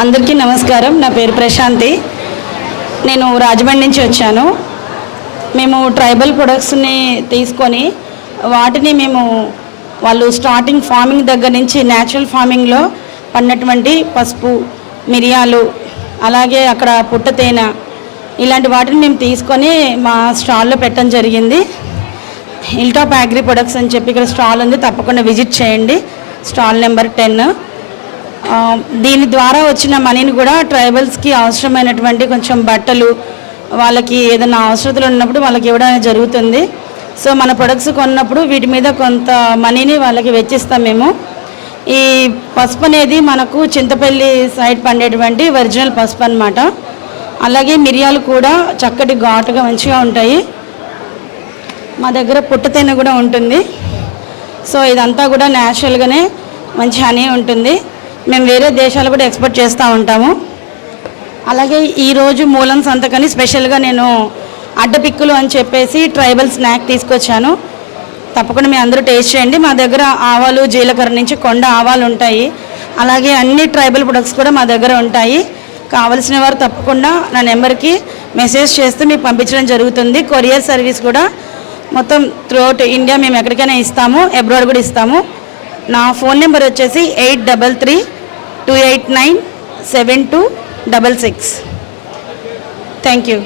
అందరికీ నమస్కారం. నా పేరు ప్రశాంతి. నేను రాజమండ్రి నుంచి వచ్చాను. మేము ట్రైబల్ ప్రొడక్ట్స్ని తీసుకొని వాటిని వాళ్ళు స్టార్టింగ్ ఫార్మింగ్ దగ్గర నుంచి న్యాచురల్ ఫార్మింగ్లో పడినటువంటి పసుపు, మిరియాలు, అలాగే అక్కడ పుట్టతేనె ఇలాంటి వాటిని మేము తీసుకొని మా స్టాల్లో పెట్టడం జరిగింది. హిల్టాప్ అగ్రి ప్రొడక్ట్స్ అని చెప్పి ఇక్కడ స్టాల్ ఉంది, తప్పకుండా విజిట్ చేయండి. Stall number 10. దీని ద్వారా వచ్చిన మనీని కూడా ట్రైబల్స్కి అవసరమైనటువంటి కొంచెం బట్టలు, వాళ్ళకి ఏదైనా అవసరతలు ఉన్నప్పుడు వాళ్ళకి ఇవ్వడం జరుగుతుంది. సో మన ప్రొడక్ట్స్ కొన్నప్పుడు వీటి మీద కొంత మనీని వాళ్ళకి వెచ్చిస్తాం మేము. ఈ పసుపు అనేది మనకు చింతపల్లి సైడ్ పండేటువంటి ఒరిజినల్ పసుపు అన్నమాట. అలాగే మిరియాలు కూడా చక్కటి ఘాటుగా మంచిగా ఉంటాయి. మా దగ్గర పుట్టతేనె కూడా ఉంటుంది. సో ఇదంతా కూడా న్యాచురల్గానే మంచి హనీ ఉంటుంది. మేము వేరే దేశాలు కూడా ఎక్స్పోర్ట్ చేస్తూ ఉంటాము. అలాగే ఈరోజు మూలం సంతకని స్పెషల్గా నేను అడ్డపిక్కులు అని చెప్పేసి ట్రైబల్ స్నాక్ తీసుకొచ్చాను. తప్పకుండా మీ అందరూ టేస్ట్ చేయండి. మా దగ్గర ఆవాలు, జీలకర్ర నుంచి కొండ ఆవాలు ఉంటాయి. అలాగే అన్ని ట్రైబల్ ప్రొడక్ట్స్ కూడా మా దగ్గర ఉంటాయి. కావలసిన వారు తప్పకుండా నా నెంబర్కి మెసేజ్ చేస్తే మీకు పంపించడం జరుగుతుంది. కొరియర్ సర్వీస్ కూడా మొత్తం త్రూఅవుట్ ఇండియా మేము ఎక్కడికైనా ఇస్తాము, అబ్రాడ్ కూడా ఇస్తాము. నా ఫోన్ నెంబర్ వచ్చేసి 8332897266. Thank you.